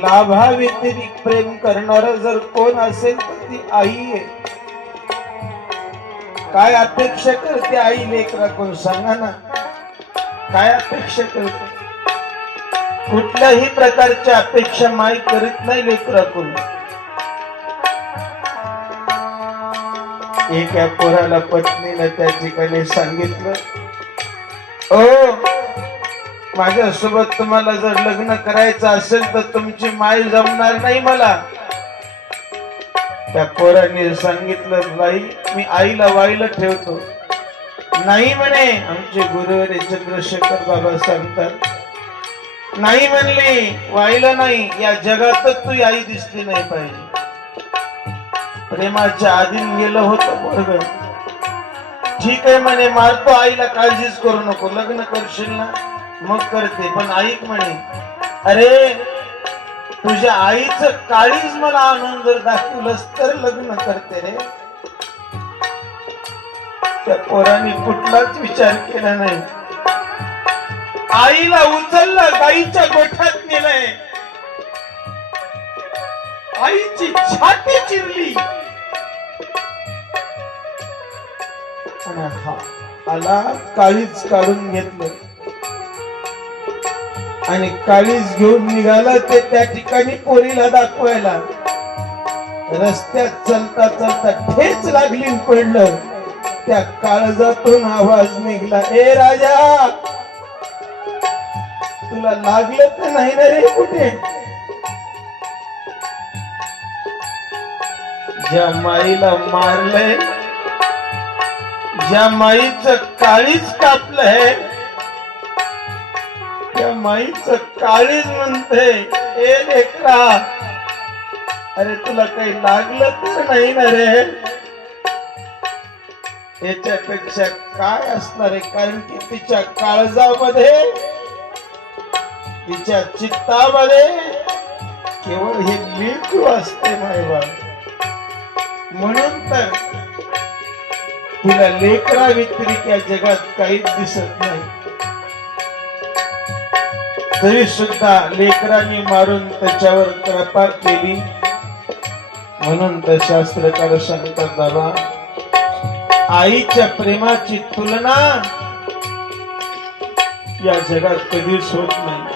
लाभा व्यतिरिक्त प्रेम करणार जर कोण असेल तर ती आई आहे. काय अपेक्षा करते आई लेकराकडून सांगा ना? काय अपेक्षा करते? कुठल्याही प्रकारच्या अपेक्षा माई करीत नाही लेकराकडून. एका पोराला पत्नीनं त्या ठिकाणी सांगितलं, ओ माझ्यासोबत तुम्हाला जर लग्न करायचं असेल तर तुमची माय जमणार नाही मला. त्या पोराने सांगितलं, बाई मी आईला वाईला ठेवतो. नाही म्हणे, आमचे गुरुवारी चंद्रशेखर बाबा सांगतात, नाही म्हणले, वाईला नाही, या जगातच तू आई दिसली नाही पाहिजे. प्रेमाच्या आधीन गेलं होतं पोरग. ठीक आहे म्हणे, मारतो आईला, काळजीच करू नको, लग्न करशील ना मग करते, पण ऐक म्हणे, अरे तुझ्या आईचं काळीज मला आणून जर दाखवलंस तर लग्न करते रे. त्या पोराने कुठलाच विचार केला नाही. आईला उचललं, गाईच्या गोठ्यात नेलंय, आईची छाती चिरली आला, काळीज काढून घेतलं आणि काळीज घेऊन निघाला ते त्या ठिकाणी पोरीला दाखवायला. रस्त्यात चलता चलता ठेच लागली, पडलं. त्या काळजातून आवाज निघला, ए राजा तुला लागलं तर नाही ना रे कुठे? ज्या माईला मारलंय, ज्या माईचं काळीज कापलंय, त्या माईचं काळीज म्हणते, ए लेकरा अरे तुला काही लागलं तर नाही ना रे? याच्यापेक्षा काय असणार आहे? कारण की तिच्या काळजामध्ये, तिच्या चित्तामध्ये केवळ हे लेकरू असते मायबा. म्हणून तर तिला लेकरा व्यतिरिक्त या जगात काहीच दिसत नाही. तरी सुद्धा लेकरांनी मारून त्याच्यावर कृपा केली. म्हणून तर शास्त्रकार सांगतात, बाबा आईच्या प्रेमाची तुलना या जगात कधीच होत नाही.